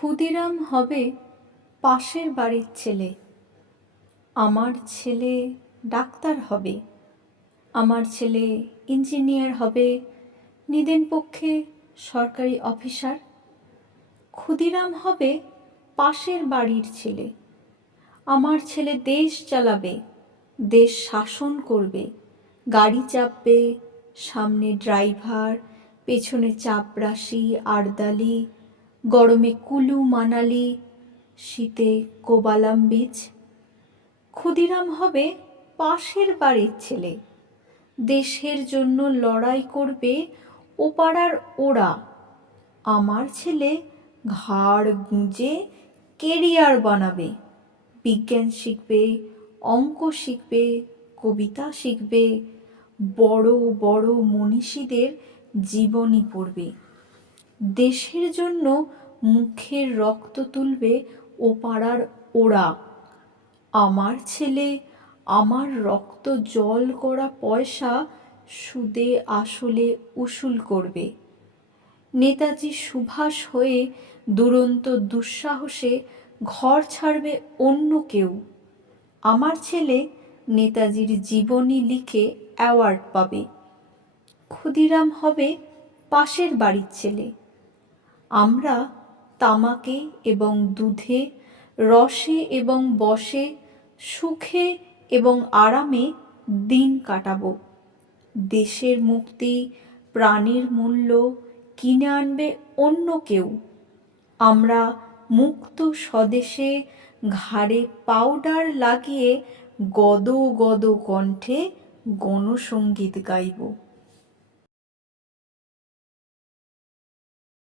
ক্ষুদিরাম হবে পাশের বাড়ির ছেলে। আমার ছেলে ডাক্তার হবে, আমার ছেলে ইঞ্জিনিয়ার হবে, নিদেন পক্ষে সরকারি অফিসার। ক্ষুদিরাম হবে পাশের বাড়ির ছেলে। আমার ছেলে দেশ চালাবে, দেশ শাসন করবে, গাড়ি চাপবে, সামনে ড্রাইভার, পেছনে চাপরাশি আরদালি, গরমে কুলু মানালি, শীতে কোবালাম বীচ। ক্ষুদিরাম হবে পাশের বাড়ির ছেলে। দেশের জন্য লড়াই করবে ও পাড়ার ওরা। আমার ছেলে ঘাড় গুঁজে কেরিয়ার বানাবে, বিজ্ঞান শিখবে, অঙ্ক শিখবে, কবিতা শিখবে, বড় বড় মনীষীদের জীবনী পড়বে। দেশের জন্য মুখের রক্ত তুলবে ও পাড়ার ওরা। আমার ছেলে আমার রক্ত জল করা পয়সা সুদে আসলে উসুল করবে। নেতাজি সুভাষ হয়ে দুরন্ত দুঃসাহসে ঘর ছাড়বে অন্য কেউ। আমার ছেলে নেতাজির জীবনী লিখে অ্যাওয়ার্ড পাবে। ক্ষুদিরাম হবে পাশের বাড়ির ছেলে। আমরা তামাকে এবং দুধে, রসে এবং বসে, সুখে এবং আরামে দিন কাটাবো। দেশের মুক্তি, প্রাণের মূল্য কিনে আনবে অন্য কেউ। আমরা মুক্ত স্বদেশে ঘাড়ে পাউডার লাগিয়ে গদ গদ কণ্ঠে গণসঙ্গীত গাইব।